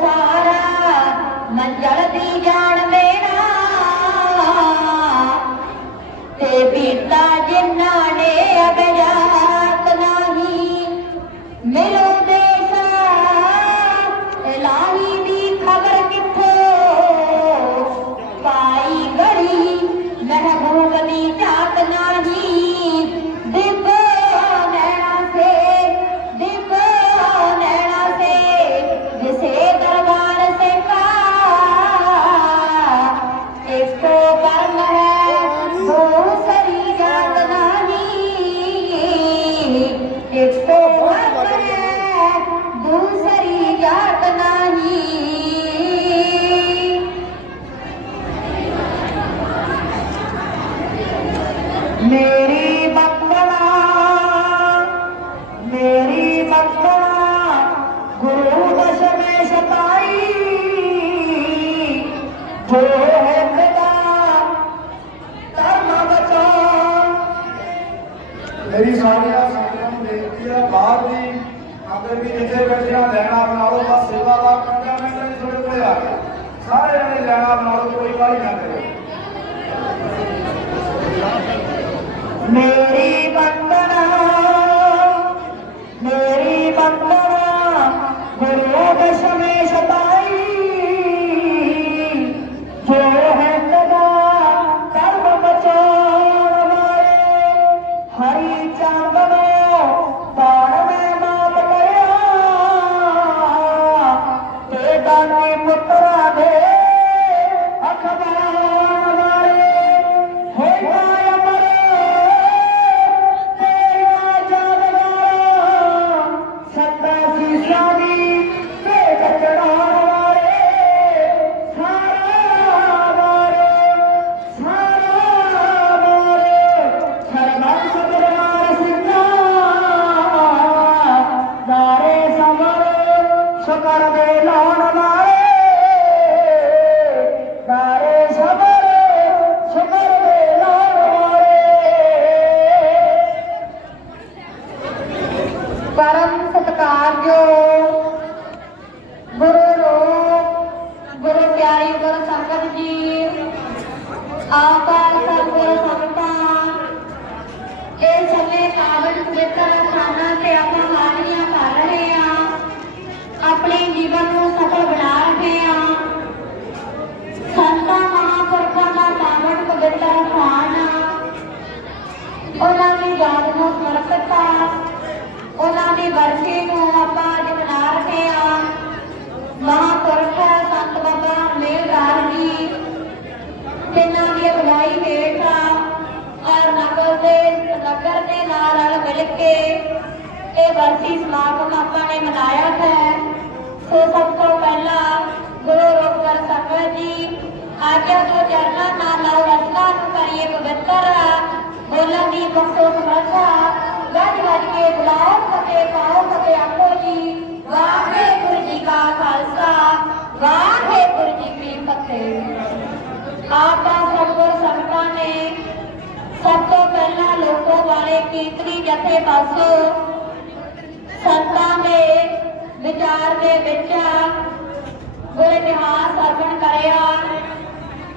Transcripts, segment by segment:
ਸਾਰਾ ਮੰਜ਼ਲ ਮੇਰੀ ਮੰਗਲਾ ਮੇਰੀ ਮੰਗਲਾ ਗੁਰੂ ਦਸ਼ਮੇ ਸਤਾਈ। ਜੋ ਹੈ ਖਦਾ ਕਰਮ ਬਚਾ। ਮੇਰੀ ਸਾਰੀਆਂ ਸੰਗਤਾਂ ਨੂੰ ਬੇਨਤੀ ਆ, ਬਾਹਰ ਦੀ ਅੰਦਰ ਵੀ ਜਿੱਥੇ ਬੈਠਿਆ ਲੈਣਾ ਬਣਾ ਬਸ ਸੇਵਾ ਦਾ ਪੰਜਾਂ ਮਿੰਟ ਦੀ ਤੁਹਾਡੇ ਕੋਲੇ ਆ ਗਿਆ ਸਾਰੇ ਜਣੇ ਲੈਣਾ ਬਣਾ ਕੋਈ ਵਾਰੀ ਨਾ ਕਰੋ। ਮੇਰੀ ਦੀ ਨੂੰ ਸਮਰਪਿਤ ਆ ਉਹਨਾਂ ਦੀ ਵਰਸੀ ਨੂੰ ਆਪਾਂ ਅੱਜ ਮਨਾ ਰਹੇ ਹਾਂ ਮਹਾਂਪੁਰਖ ਸੰਤ ਬਾਬਾ ਮੇਹਰਾਜ ਜੀ, ਤਿੰਨਾਂ ਦੀ ਅਗਵਾਈ ਹੇਠ ਆ ਔਰ ਨਗਰ ਦੇ ਨਗਰ ਦੇ ਨਾਲ ਰਲ ਮਿਲ ਕੇ ਇਹ ਵਰਸੀ ਸਮਾਗਮ ਆਪਾਂ ਨੇ ਮਨਾਇਆ ਹੈ। ਸੋ ਸਭ ਤੋਂ ਪਹਿਲਾਂ ਗੁਰੂ ਰੋਗਰ ਸੰਗਤ ਜੀ, ਆਗਿਆ ਤੋਂ ਚਰਨਾਂ ਨਾਲ ਲਾਓ ਰਸਤਾ ਨੂੰ ਕਰੀਏ ਪਵਿੱਤਰ। ਬੋਲਾਂ ਦੀ ਬਖਸ਼ੋ ਸਮਰਥਾ ਗੱਜ ਗੱਜ ਕੇ ਬੁਲਾਓ ਫਤਿਹ, ਪਾਓ ਫਤਿਹ ਆਪੋ ਜੀ। ਵਾਹਿਗੁਰੂ ਜੀ ਕਾ ਖਾਲਸਾ, ਵਾਹਿਗੁਰੂ ਜੀ ਕੀ ਫਤਿਹ। ਆਪਾਂ ਸਤਿਗੁਰ ਸੰਗਤਾਂ ਨੇ ਸਭ ਤੋਂ ਪਹਿਲਾਂ ਲੋਕੋ ਵਾਲੇ ਕੀਰਤਨੀ ਜਥੇ ਪਾਸੋਂ ਸੰਤਾਂ ਦੇ ਵਿਚਾਰ ਦੇ ਵਿੱਚ ਗੁਰ ਇਤਿਹਾਸ ਅਰਪਣ ਕਰਿਆ।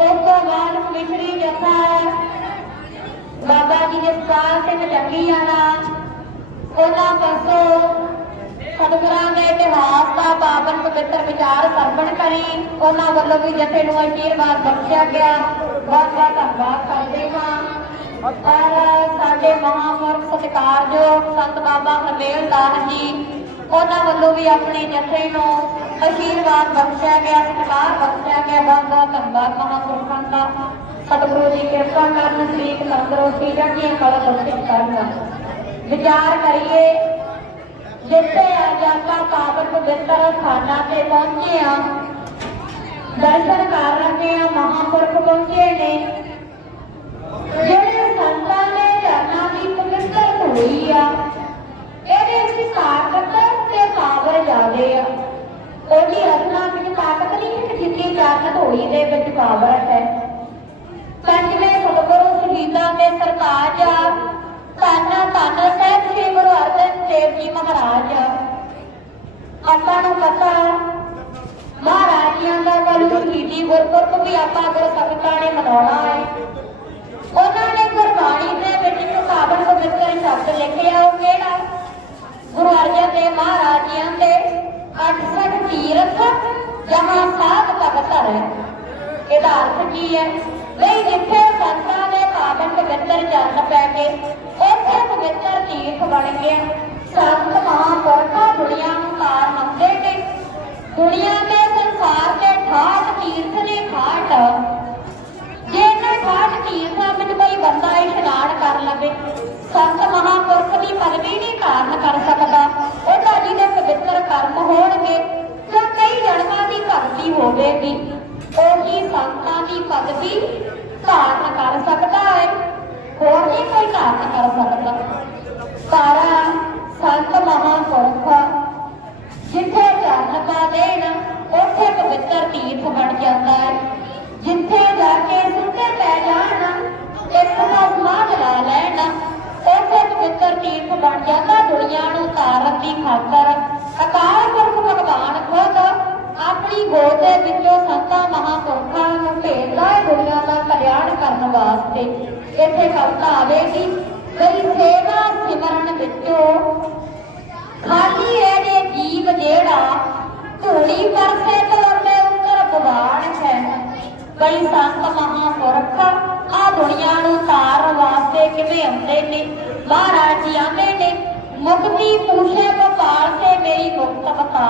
ਉਸ ਤੋਂ ਬਾਅਦ ਮਿਸ਼ਰੀ ਜਥਾ ਬਾਬਾ ਜੀ ਦੇ ਸਕਾਰ ਸਿੰਘ ਜੰਗੀ ਵਾਲਾ ਉਹਨਾਂ ਪਾਸੋਂ ਸਤਿਗੁਰਾਂ ਦੇ ਇਤਿਹਾਸ ਦਾ ਪਾਵਨ ਪਵਿੱਤਰ ਵਿਚਾਰ ਸਰਵਣ ਕਰੀ, ਉਹਨਾਂ ਵੱਲੋਂ ਵੀ ਜਥੇ ਨੂੰ ਅਸ਼ੀਰਵਾਦ ਬਖਸ਼ਿਆ ਗਿਆ। ਬਹੁਤ ਬਹੁਤ ਧੰਨਵਾਦ ਕਰਦੇ ਹਾਂ। ਔਰ ਸਾਡੇ ਮਹਾਂਪੁਰਖ ਸਤਿਕਾਰਯੋਗ ਸੰਤ ਬਾਬਾ ਹਰਮੇਲ ਦਾਸ ਜੀ, ਉਹਨਾਂ ਵੱਲੋਂ ਵੀ ਆਪਣੇ ਜਥੇ ਨੂੰ ਅਸ਼ੀਰਵਾਦ ਬਖਸ਼ਿਆ ਗਿਆ, ਸਤਿਕਾਰ ਬਖਸ਼ਿਆ ਗਿਆ। ਬਹੁਤ ਬਹੁਤ ਧੰਨਵਾਦ ਮਹਾਂਪੁਰਖਾਂ ਦਾ। ਸਤਿਗੁਰੂ ਜੀ ਕਿਰਪਾ ਕਰਨ ਸ੍ਰੀ ਤੰਦਰੁਸਤੀ ਜਗੀਆਂ ਕਲ ਬਖਸ਼ਿਸ਼ ਕਰਨ ਵਿਚਾਰ ਕਰੀਏ, ਜਿੱਥੇ ਅੱਜ ਆਪਾਂ ਪਾਵਨ ਪਵਿੱਤਰ ਸਥਾਨਾਂ ਤੇ ਪਹੁੰਚੇ ਆ, ਦਰਸ਼ਨ ਕਰ ਰਹੇ ਆ, ਮਹਾਂਪੁਰਖ ਪਹੁੰਚੇ ਨੇ। ਜਿਹੜੇ ਸੰਤਾਂ ਦੇ ਚਰਨਾਂ ਦੀ ਪਵਿੱਤਰ ਧੂੜੀ ਆ, ਇਹਦੇ ਵਿੱਚ ਤਾਕਤ ਤੇ ਪਾਵਰ ਜ਼ਿਆਦੇ ਆ। ਉਹਦੀ ਰਚਨਾ ਵਿੱਚ ਤਾਕਤ ਨਹੀਂ ਹੈ ਕਿ ਜਿੰਨੀ ਚਰਨ ਧੂੜੀ ਦੇ ਵਿੱਚ ਪਾਵਰ ਹੈ। ਪੰਜਵੇਂ ਸਤਿਗੁਰੂ ਸ਼ਹੀਦਾਂ ਦੇ ਸਰਤਾਜ ਧੰਨ ਧੰਨ ਸਾਹਿਬ ਸ੍ਰੀ ਗੁਰੂ ਅਰਜਨ ਦੇਵ ਜੀ ਮਹਾਰਾਜ ਆਪਾਂ ਨੂੰ ਪਤਾ ਸ਼ਹੀਦੀ ਗੁਰਪੁਰਬ ਵੀ ਆਪਾਂ ਗੁਰ ਨੇ ਮਨਾਉਣਾ ਹੈ। ਉਹਨਾਂ ਨੇ ਗੁਰਬਾਣੀ ਦੇ ਵਿੱਚ ਇੱਕ ਪਵਿੱਤਰ ਸ਼ਬਦ ਲਿਖਿਆ ਉਹ ਕਿਹੜਾ? ਗੁਰੂ ਅਰਜਨ ਦੇਵ ਮਹਾਰਾਜ ਦੇ 68 ਤੀਰਥ ਜਹਾਂ ਸਾਧ ਭਗਤ ਹੈ ਇਹਦਾ ਅਰਥ ਕੀ ਹੈ? ਬਈ ਜਿੱਥੇ ਸੰਤਾਂ ਦੇ ਪਾਵਨ ਪਵਿੱਤਰ ਚਰਨ ਪੈ ਕੇ, ਉੱਥੇ ਪਵਿੱਤਰ ਤੀਰਥ ਬਣ ਗਿਆ ਸੰਤ ਮਹਾਂਪੁਰਖਾਂ ਦੁਨੀਆ ਨੂੰ ਤਾਰ ਨੰਦੇ ਨੇ ਦੁਨੀਆ ਦੇ ਸੰਸਾਰ ਦੇ 68 ਤੀਰਥ ਨੇ ਘਾਟ ਜੇ ਇਹਨਾਂ 68 ਤੀਰਥਾਂ ਵਿੱਚ ਕੋਈ ਬੰਦਾ ਇਸ਼ਨਾਨ ਕਰ ਲਵੇ, ਸੰਤ ਮਹਾਂਪੁਰਖ ਦੀ ਪਦਵੀ ਨਹੀਂ ਕਾਰਨ ਕਰ ਸਕਦਾ। ਉਹਦਾ ਜਿਹਦੇ ਪਵਿੱਤਰ ਕਰਮ ਹੋਣਗੇ, ਜਾਂ ਕਈ ਜਨਮਾਂ ਦੀ ਭਗਤੀ ਹੋਵੇਗੀ। ਉਹੀ ਸੰਤਾਂ ਦੀ ਪਦਵੀ ਧਾਰਨ ਕਰ ਸਕਦਾ ਹੈ ਹੋਰ ਨਹੀਂ ਕੋਈ ਧਾਰਨ ਕਰ ਸਕਦਾ। ਪਰ ਸੰਤ ਮਹਾਂਪੁਰਖ ਜਿੱਥੇ ਚਰਨ ਪਾ ਦੇਣ ਉੱਥੇ ਪਵਿੱਤਰ ਤੀਰਥ ਬਣ ਜਾਂਦਾ ਹੈ ਜਿੱਥੇ ਜਾ ਕੇ ਸੁੱਤੇ ਪੈ ਜਾਣ ਇੱਕ ਦਾ ਲਾ ਲੈਣ ਉੱਥੇ ਪਵਿੱਤਰ ਤੀਰਥ ਬਣ ਜਾਂਦਾ। ਦੁਨੀਆ ਨੂੰ ਤਾਰਨ ਦੀ ਖਾਤਰ ਅਕਾਲ ਪੁਰਖ ਭਗਵਾਨ ਖੁਦ ਆਪਣੀ ਗੋਦ ਦੇ ਵਿੱਚੋਂ ਸੰਤਾਂ ਮਹਾਂਪੁਰਖਾਂ ਭੇਜਦਾ ਹੈ ਦੁਨੀਆ ਦਾ ਕਲਿਆਣ ਕਰਨ ਵਾਸਤੇ। ਇੱਥੇ ਕਵਿਤਾ ਆਵੇਗੀ। ਕਈ ਸੇਵਾ ਸਿਮਰਨ ਵਿੱਚੋਂ ਖਾਲੀ ਹੈ ਜੇ ਜੀਵ ਜਿਹੜਾ ਧੂੜੀ ਪਰਸੇ ਤੋਰਨੇ ਉੱਤਰ ਭਗਵਾਨ ਹੈ। ਕਈ ਸੰਤ ਮਹਾਂਪੁਰਖ ਆ ਦੁਨੀਆ ਨੂੰ ਤਾਰਨ ਵਾਸਤੇ ਕਿਵੇਂ ਆਉਂਦੇ ਨੇ? ਮਹਾਰਾਜ ਜੀ ਆਉਂਦੇ ਨੇ, ਮੁਕਤੀ ਪੂਛੇ ਗੋਪਾਲ ਤੇ ਮੇਰੀ ਮੁਕਤ ਬਤਾ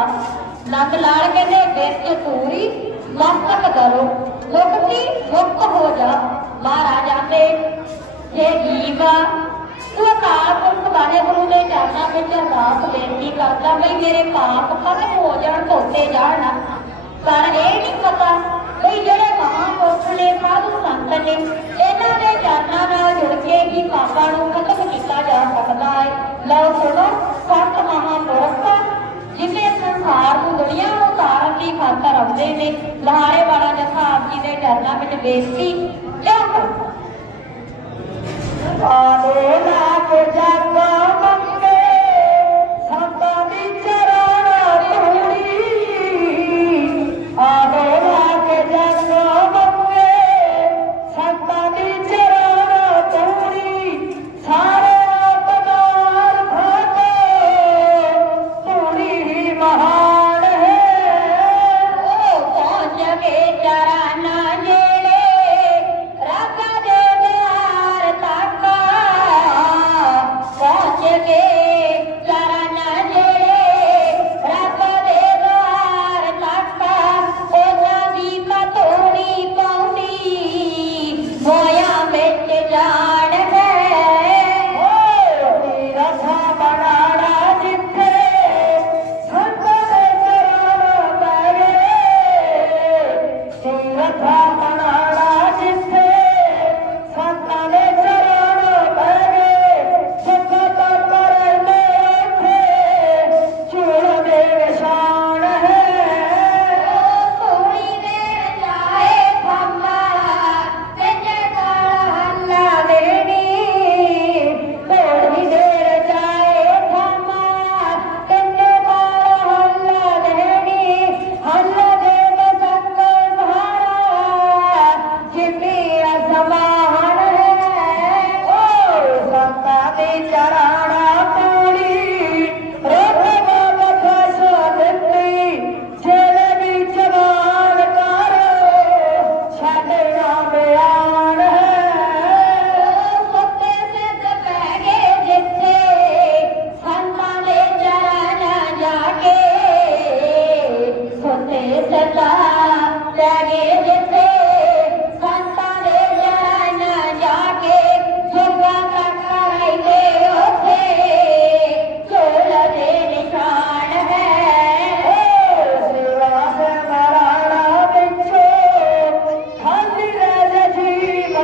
ਨੰਦ ਲਾਲ ਕਹਿੰਦੇ ਵਿੱਚ ਤੂਰੀ ਮਸਤਕ ਕਰੋ। ਮੁਕਤੀ ਮੁਕਤ ਹੋ ਜਾ। ਮਹਾਰਾਜ ਆਂਦੇ ਜੇ ਜੀਵਾ ਤੂੰ ਅਕਾਲ ਪੁਰਖ ਵਾਹਿਗੁਰੂ ਦੇ ਚਰਨਾਂ ਵਿੱਚ ਅਰਦਾਸ ਬੇਨਤੀ ਕਰਦਾ ਬਈ ਮੇਰੇ ਪਾਪ ਖਤਮ ਹੋ ਜਾਣ, ਧੋਤੇ ਜਾਣ। ਪਰ ਇਹ ਨਹੀਂ ਪਤਾ ਬਈ ਜਿਹੜੇ ਮਹਾਂਪੁਰਖ ਨੇ, ਸਾਧੂ ਸੰਤ ਨੇ, ਇਹਨਾਂ ਦੇ ਚਰਨਾਂ ਨਾਲ ਜੁੜ ਕੇ ਹੀ ਪਾਪਾਂ ਨੂੰ ਖਤਮ ਕੀਤਾ ਜਾ ਸਕਦਾ ਹੈ। ਲਓ ਸੁਣੋ, ਸੰਤ ਮਹਾਂਪੁਰਖ ਜਿਨੇ ਸੰਸਾਰ ਨੂੰ ਦੁਨੀਆ ਨੂੰ ਤਾਰਨ ਦੀ ਖਾਤਰ ਆਉਂਦੇ ਨੇ। ਲਹਾਰੇ ਵਾਲਾ ਜਥਾ ਆਪ ਜੀ ਦੇ ਚਰਨਾਂ ਵਿੱਚ ਬੇਨਤੀ ਲਿਆ ਕਰਦਾ? ਆਵੇ ਲਾਗ ਜਗ ਮੰਗੇ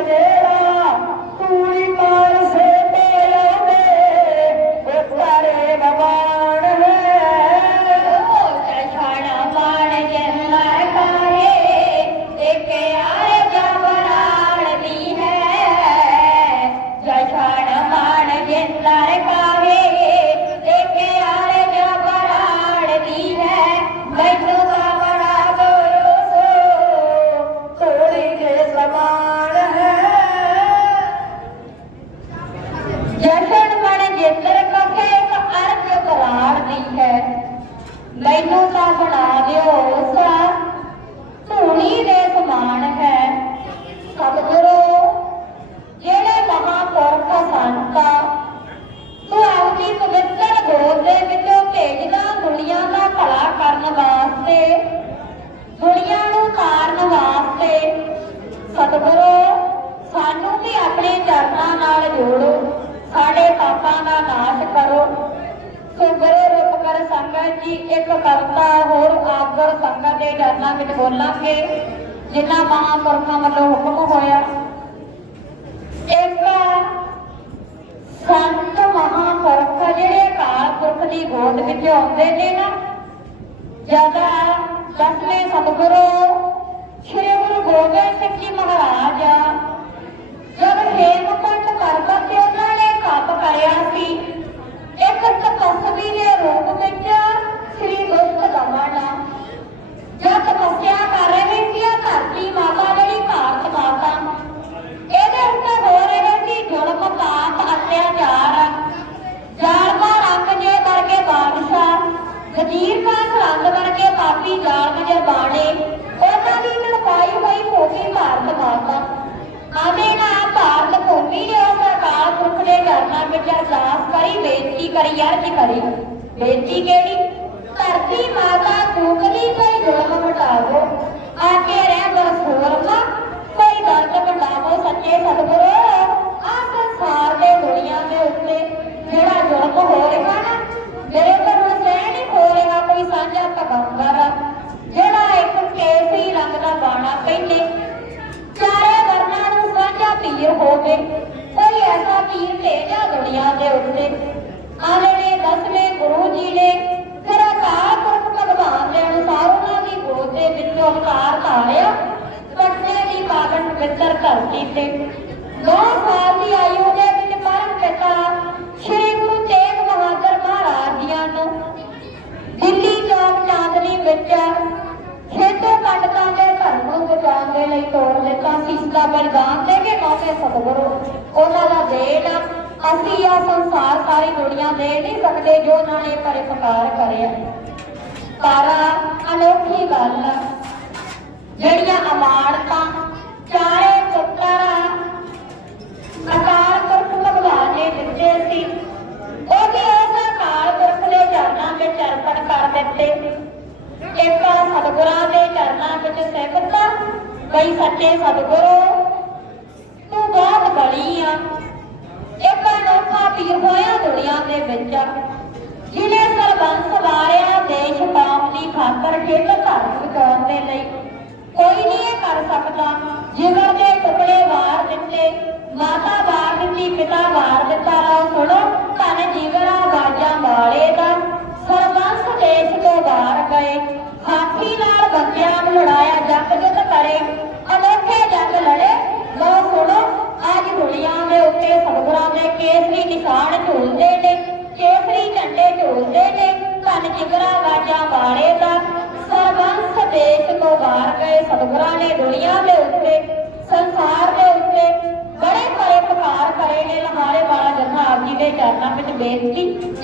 ਜੀ ਸੰਗਤ ਜੀ, ਇੱਕ ਕਵਿਤਾ ਹੋਰ ਆਗਰ ਸੰਗਤ ਦੇ ਚਰਨਾਂ ਵਿੱਚ ਬੋਲਾਂਗੇ, ਜਿਨ੍ਹਾਂ ਮਹਾਂਪੁਰਖਾਂ ਵੱਲੋਂ ਹੁਕਮ ਹੋਇਆ। ਇੱਕ ਸੰਤ ਮਹਾਂਪੁਰਖ ਜਿਹੜੇ ਅਕਾਲ ਪੁਰਖ ਦੀ ਗੋਦ ਵਿੱਚ ਆਉਂਦੇ ਨੇ ਨਾ, ਜ਼ਿਆਦਾ ਦਸਵੇਂ ਸਤਿਗੁਰੂ, ਸ੍ਰੀ ਗੁਰੂ ਗੋਬਿੰਦ ਸਿੰਘ ਜੀ ਮਹਾਰਾਜ ਜਦ ਹੇਮਕੁੰਟ ਪਰਬਤ ਤੇ ਉਹਨਾਂ ਨੇ ਕੱਪ ਕਰਿਆ ਸੀ ਇੱਕ ਤਪਸਵੀ ਦੇ ਰੂਪ ਵਿੱਚ ਸ੍ਰੀ ਗੁਰਤ ਦਮਨ ਜਦ ਤਪੱਸਿਆ ਕਰ ਰਹੇ ਸੀ ਇਹ ਧਰਤੀ ਮਾਤਾ ਜਿਹੜੀ ਭਾਰਤ ਮਾਤਾ ਇਹਦੇ ਉੱਤੇ ਹੋ ਰਹੇ ਸੀ ਜ਼ੁਲਮ ਪਾਪ ਅਤਿਆਚਾਰ ਜ਼ਾਲਮਾਂ ਰੰਗ ਜੇ ਵਰਗੇ ਬਾਦਸ਼ਾਹ ਵਜ਼ੀਰ ਖਾਨ ਰੰਗ ਵਰਗੇ ਪਾਪੀ ਜ਼ਾਲਮ ਜੇ ਬਾਣੇ ਉਹਨਾਂ ਦੀ ਲੜਾਈ ਹੋਈ ਭੂਮੀ ਭਾਰਤ ਮਾਤਾ ਆਵੇਂ ਨਾ ਭਾਰਤ ਭੂਮੀ ਦੇ ਉਸ ਅਕਾਲ ਪੁਰਖ ਦੇ ਚਰਨਾਂ ਵਿੱਚ ਅਰਦਾਸ ਕਰੀ ਬੇਨਤੀ ਕਰੀ ਅਰਜ਼ ਕਰੀ? ਬੇਨਤੀ ਕਿਹੜੀ? ਧਰਤੀ ਮਾਤਾ ਕੂਕਲੀ ਕੋਈ ਜ਼ੁਲਮ ਮਿਟਾਵੋ। ਆਕੇ ਰਹਿ ਬਰਸੂਰਮਾ ਕੋਈ ਦਰਦ ਮਿਟਾਵੋ ਸੱਚੇ ਸਤਿਗੁਰੂ। ਆ ਸੰਸਾਰ ਦੇ ਦੁਨੀਆ ਦੇ ਉੱਤੇ ਜਿਹੜਾ ਜ਼ੁਲਮ ਹੋ ਰਿਹਾ ਨਾ, ਮੇਰੇ ਕੋਲ ਸਹਿ ਨਹੀਂ ਹੋ ਰਿਹਾ ਕੋਈ ਸਾਂਝਾ ਪਗੰਬਰ ਜਿਹੜਾ ਇੱਕ ਕੇਸੀ ਰੰਗ ਦਾ ਬਾਣਾ ਪਹਿਨੇ ਚਾਰੇ ਵਰਨਾਂ ਨੂੰ ਸਾਂਝਾ ਪੀਰ ਹੋਵੇ, ਕੋਈ ਐਸਾ ਤੀਰ ਭੇਜਾ ਦੁਨੀਆ ਦੇ ਉੱਤੇ ਆਲੇ ਨੇ ਦਸਵੇਂ ਗੁਰੂ ਜੀ ਨੇ ਫਿਰ ਅਕਾਲ ਪੁਰਖ ਭਗਵਾਨ ਦੇ ਅਨੁਸਾਰ ਉਹਨਾਂ ਦੀ ਗੋਦ ਦੇ ਵਿੱਚੋਂ ਅਵਤਾਰ ਧਾਰਿਆ ਪਟਨੇ ਦੀ ਪਾਵਨ ਪਵਿੱਤਰ ਧਰਤੀ ਤੇ 9 ਸਾਲ ਦੀ ਆਯੂ ਦੇ ਵਿੱਚ ਪਰਮ ਪਿਤਾ ਸ੍ਰੀ ਗੁਰੂ ਤੇਗ ਬਹਾਦਰ ਮਹਾਰਾਜ ਜੀਆਂ ਨੂੰ ਦਿੱਲੀ ਚੌਕ ਚਾਂਦਨੀ ਵਿੱਚ ਖੇਤਰ ਪੰਡਤਾਂ ਦੇ ਧਰਮ ਨੂੰ ਬਚਾਉਣ ਦੇ ਲਈ ਤੋੜ ਦਿੱਤਾ ਸੀ ਇਸ ਦਾ ਬਲਿਦਾਨ ਦੇ ਕੇ ਮੌਕੇ ਸਤਿਗੁਰੂ ਉਹਨਾਂ ਦਾ ਦੇਣ ਅਸੀਂ ਆ ਸੰਸਾਰ ਸਾਰੀ ਦੁਨੀਆ ਦੇ ਨਹੀਂ ਸਕਦੇ ਜੋ ਉਹਨਾਂ ਨੇ ਕਰਿਆ। ਪਰ ਅਨੋਖੀ ਗੱਲ। ਜਿਹੜੀਆਂ ਅਮਾਨਤਾਂ, ਚਾਰੇ ਪੁੱਤਰ ਅਕਾਲ ਪੁਰਖ ਭਗਵਾਨ ਨੇ ਦਿੱਤੇ ਸੀ, ਉਹ ਵੀ ਉਸ ਪੁਰਖ ਦੇ ਚਰਨਾਂ ਵਿੱਚ ਅਰਪਣ ਕਰ ਦਿੱਤੇ। ਇੱਕ ਸਤਿਗੁਰਾਂ ਦੇ ਚਰਨਾਂ ਵਿੱਚ ਸਿਫਤ ਕਈ ਸੱਚੇ ਸਤਿਗੁਰੂ, ਤੂੰ ਬਹੁਤ ਬੜੀ ਆ। ਅਨੋਖਾ ਦੁਨੀਆ ਦੇ ਵਿੱਚ। ਜਿਹਨੇ ਸਰਬੰਸ ਵਾਰਿਆ, ਦੇਸ਼ ਕੌਮ ਦੀ ਖਾਤਰ ਖੇਤ ਧਰਮ ਬਚਾਉਣ ਦੇ ਲਈ। ਕੋਈ ਨਹੀਂ ਇਹ ਕਰ ਸਕਦਾ। ਜਿਗਰ ਦੇ ਟੁਕੜੇ ਵਾਰ ਦਿੱਤੇ, ਮਾਤਾ ਵਾਰ ਦਿੱਤੀ ਪਿਤਾ ਵਾਰ ਦਿੱਤਾ। ਲਓ ਸੁਣੋ, ਧਨ ਜਿਗਰਾ ਬਾਜਾਂ ਵਾਲੇ ਦਾ। ਸਰਬੰਸ ਦੇਸ਼ ਤੋਂ ਵਾਰ ਗਏ। ਹਾਥੀ ਨਾਲ ਬੰਦਿਆਂ ਨੂੰ ਲੜਾਇਆ ਜੰਗ ਜਿੱਤ ਕਰੇ। ਅਨੋਖੇ ਜੰਗ ਲੜੇ। ਲੋ ਸੁਣੋ ਅੱਜ ਦੁਨੀਆ ਦੇ ਉੱਤੇ ਸਤਿਗੁਰਾਂ ਦੇ ਕੇਸਰੀ ਨਿਸ਼ਾਨ ਝੂਲਦੇ ਨੇ, ਕੇਸਰੀ ਝੰਡੇ ਝੂਲਦੇ ਨੇ, ਧਨ ਜਿਗਰਾ ਬਾਜਾਂ ਵਾਲੇ ਦਾ, ਸਰਬੰਸ ਦੇਸ਼ ਤੋਂ ਬਾਹਰ ਗਏ ਸਤਿਗੁਰਾਂ ਨੇ ਦੁਨੀਆ ਦੇ ਉੱਤੇ, ਸੰਸਾਰ ਦੇ ਉੱਤੇ, ਬੜੇ ਬੜੇ ਪ੍ਰਕਾਰ ਕਰੇ ਨੇ ਲਹਾਰੇ ਵਾਲਾ ਜਥਾ ਆਪ ਜੀ ਦੇ ਚਰਨਾਂ ਵਿੱਚ ਬੇਨਤੀ।